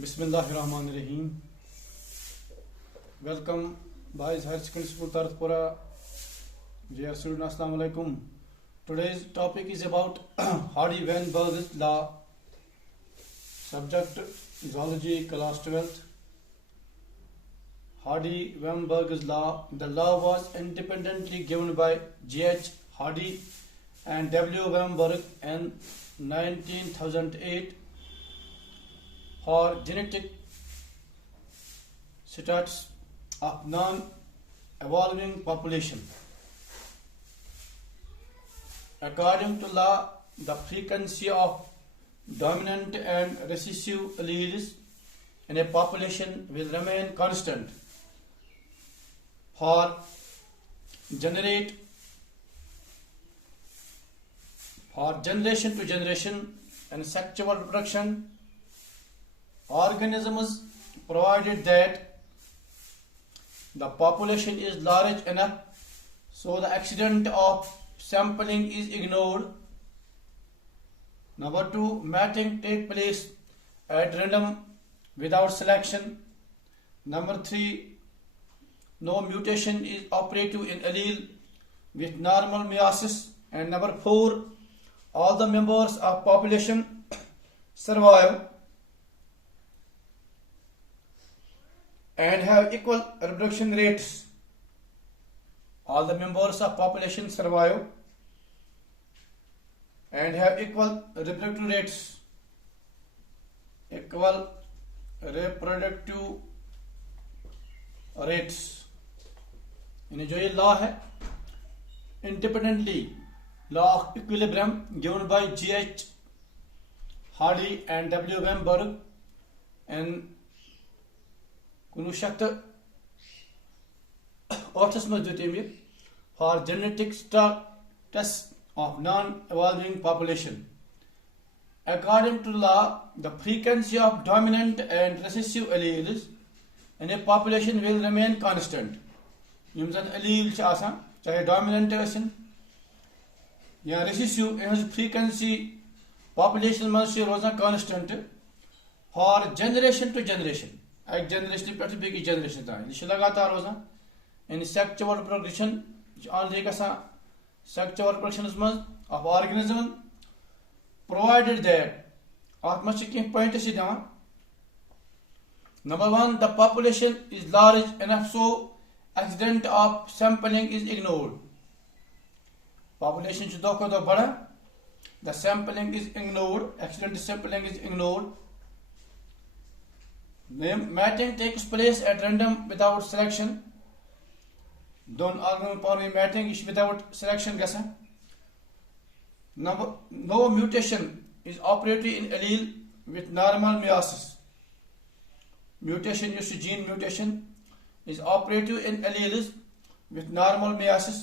Bismillahirrahmanirrahim. Welcome, boys, higher secondary school Tarthpura. Dear students, Assalamu alaikum. Today's topic is about Hardy-Weinberg's law. Subject zoology, class 12th. Hardy-Weinberg's law. The law was independently given by G.H. Hardy and W. Weinberg in 1908 for genetic status of non-evolving population. According to law, the frequency of dominant and recessive alleles in a population will remain constant for generation to generation and sexual reproduction. Organisms, provided that the population is large enough so the accident of sampling is ignored. Number 2, mating take place at random without selection. Number 3, no mutation is operative in allele with normal meiosis. And number 4, all the members of population survive and have equal reproduction rates. All the members of population survive and have equal reproductive rates. Equal reproductive rates. यानी जो ये law है independently law of equilibrium given by G.H. Hardy and W. Weinberg and 1908 for genetic status of non-evolving population. According to law, the frequency of dominant and recessive alleles in a population will remain constant. Yum zan allele cha asan, chahe dominant asan या recessive, in frequency population must be constant for generation to generation. एक generation पे बेकी generation तान यह लगातार रोजान in sexual reproduction already गसान sexual reproduction मज ऑफ ऑर्गेनिज्म प्रोवाइडेड दैट अत मज कह पॉइंट्स दिवान. Number 1, the population is large enough so accident of sampling is ignored. Population दो को दो बढ़ा, the sampling is ignored, accident sampling is ignored. Mating takes place at random without selection. Don't argue for mating is without selection. No mutation is operating in allele with normal meiosis. Mutation, gene mutation, is operative in alleles with normal meiosis.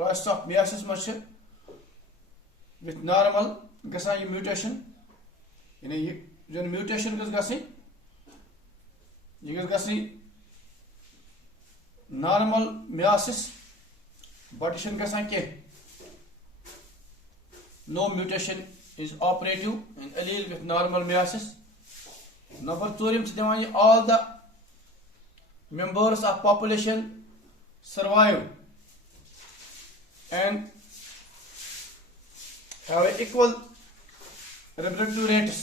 Process of meiosis with normal mutation. Mutation यह गसी normal meiosis but यह गसान के no mutation is operative in allele with normal meiosis. Number 2, all the members of population survive and have equal reproductive rates.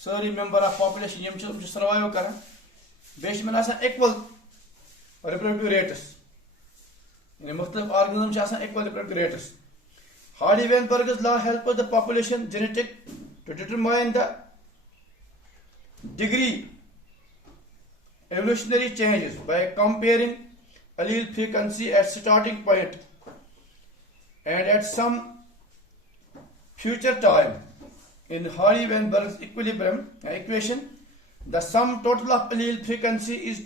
Sorry, member of population yem survive karan besh men asan equal reproductive rates. Yani mukhtalif organism ch asan equal reproductive rates. Hardy-Weinberg's law helps the population genetic to determine the degree evolutionary changes by comparing allele frequency at starting point and at some future time. In Hardy-Weinberg's equilibrium equation, the sum total of allele frequency is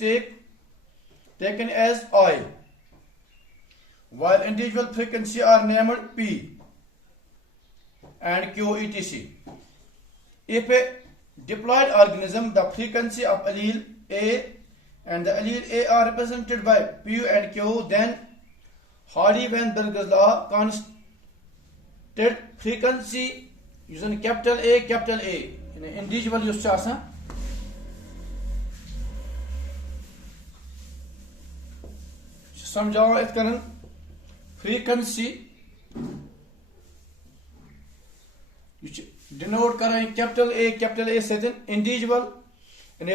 taken as I, while individual frequency are named P and Q etc. If a diploid organism, the frequency of allele A and the allele A are represented by P and Q, then Hardy-Weinberg's law constant frequency using capital A, individual समझाओ इत कन frequency denote कर capital A सतन individual in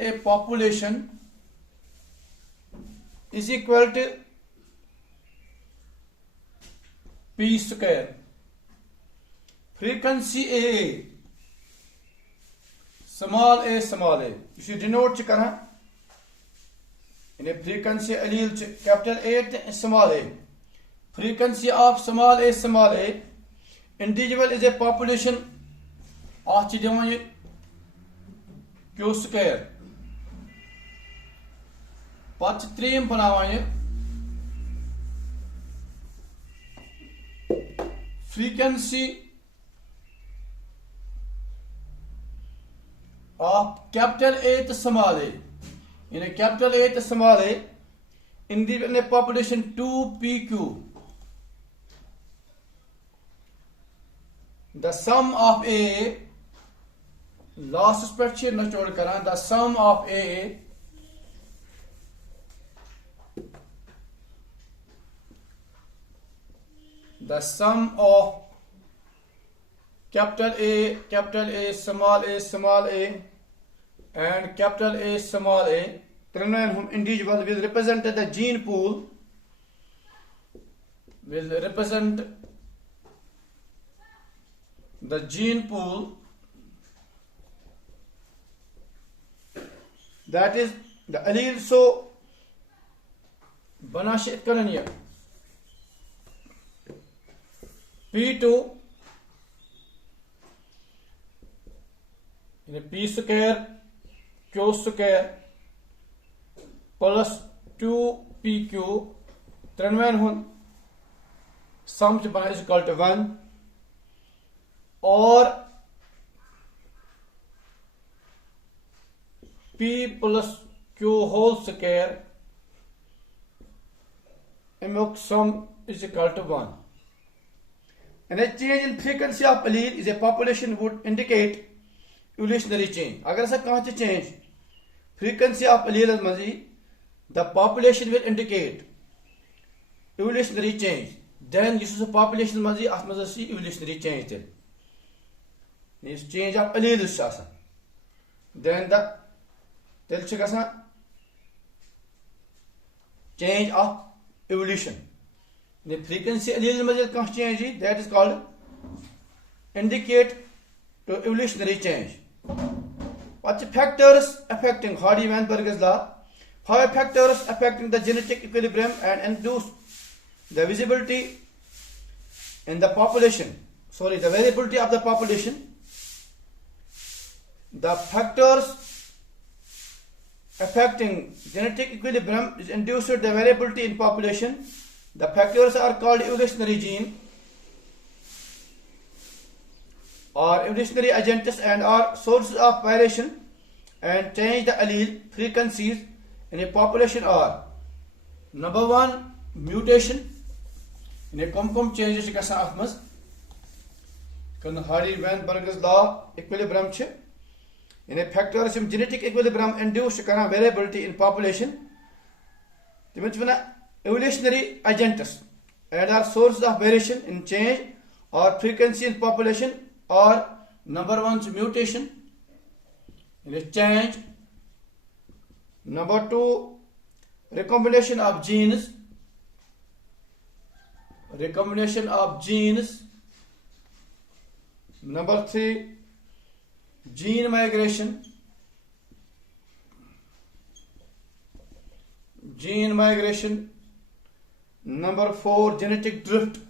a population is equal to p square. Frequency a small a you should denote kara in a frequency allele capital A small a. Frequency of small a individual is a population of q square. Pat trim बनावाए frequency of capital A to small a. In a capital A to small a, in the population 2pq, the sum of A, last spreadsheet na chod karan, the sum of A the sum of capital A, small a, and capital A, small a, individual will represent the gene pool, that is the allele. So bana shit karaniya P2 in a P square Q square plus 2PQ sum is equal to 1 or P plus Q whole square sum is equal to 1. And a change in frequency of allele is a population would indicate evolutionary change. Agar sa kahan change frequency of allele mazi, the population will indicate evolutionary change. Then this is a population mazi asmazi evolutionary change. Then this change of allele is shasa. Then the change of evolution. The frequency allele change that is called indicate to evolutionary change. What factors affecting Hardy-Weinberg's law? 5 factors affecting the genetic equilibrium and induce the visibility in the population. The variability of the population. The factors affecting genetic equilibrium is induced the variability in population. The factors are called evolutionary gene or evolutionary agents and are sources of variation and change the allele frequencies in a population are number 1 mutation in a compound changes Hardy-Weinberg's law equilibrium in a factors genetic equilibrium induced variability in population. Evolutionary agents and are sources of variation in change or frequency in population or number 1 mutation in a change, number 2 recombination of genes, number 3 gene migration, number 4 genetic drift,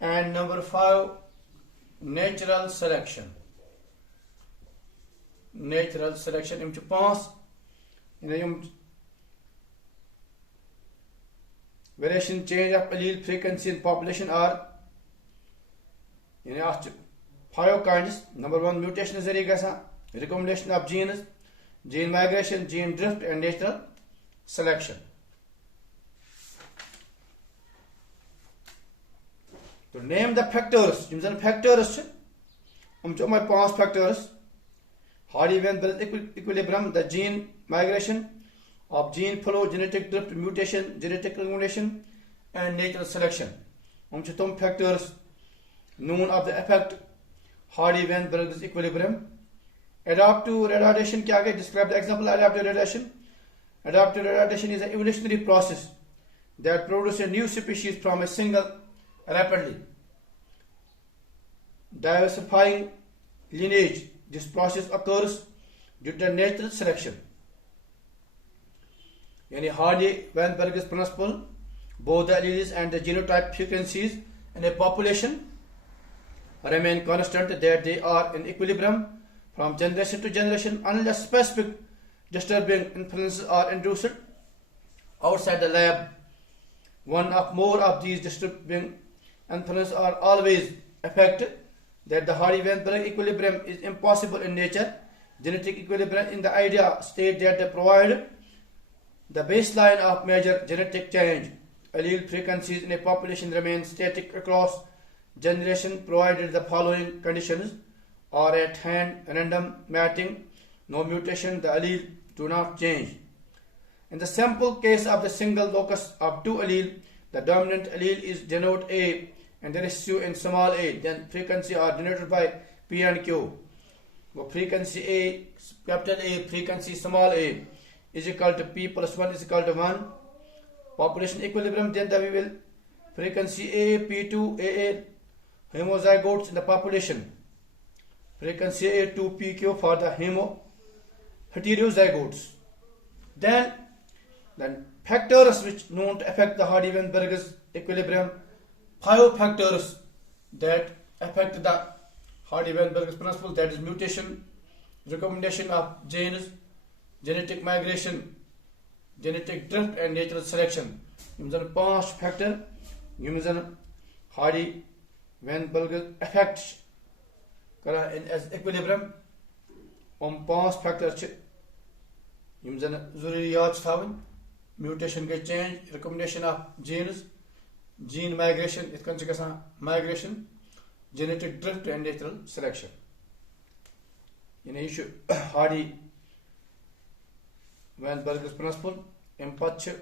and number 5 natural selection. Im 5 variation change of allele frequency in population are 5 kinds. Number 1 mutation is recombination of genes, gene migration, gene drift, and natural selection. to name the factors yum zan factors ch 5 factors: Hardy-Weinberg equilibrium, the gene migration of gene flow, genetic drift, mutation, genetic recombination, and natural selection. Tom factors known of the effect Hardy-Weinberg equilibrium. Adaptive retardation kya hai? Describe the example adaptive retardation. Adaptive retardation is an evolutionary process that produces a new species from a single rapidly diversifying lineage. This process occurs due to natural selection. Yani Hardy-Weinberg's principle, both the alleles and the genotype frequencies in a population remain constant, that they are in equilibrium from generation to generation unless specific disturbing influences are induced outside the lab. One or more of these disturbing influences are always affected. That the Hardy-Weinberg equilibrium is impossible in nature. Genetic equilibrium in the ideal state that they provide the baseline of major genetic change. Allele frequencies in a population remain static across generation provided the following conditions are at hand: random matching, no mutation, the allele do not change. In the sample case of the single locus of 2 alleles, the dominant allele is denoted A and the residue in small a, then frequency are denoted by P and Q. Frequency A, capital A, frequency small a is equal to P plus 1 is equal to 1. Population equilibrium, then we will frequency A, P2, AA, homozygotes in the population. Frequency A, 2, PQ for the heterozygotes. Then factors which known to affect the Hardy-Weinberg's equilibrium. 5 factors that affect the Hardy-Weinberg's principle, that is mutation, recombination of genes, genetic migration, genetic drift, and natural selection. Yum zan 5 factor yum zan Hardy-Weinberg effect kara in as equilibrium 5 factor ch yum zan zururi yaad thavan. Mutation ke change, recombination of genes, gene migration, it can migration, genetic drift, and natural selection. In issue Hardy-Weinberg's principle, empathy,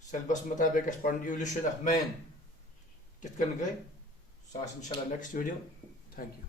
syllabus mutabik evolution of man. Kit kan gaye? Inshallah next video. Thank you.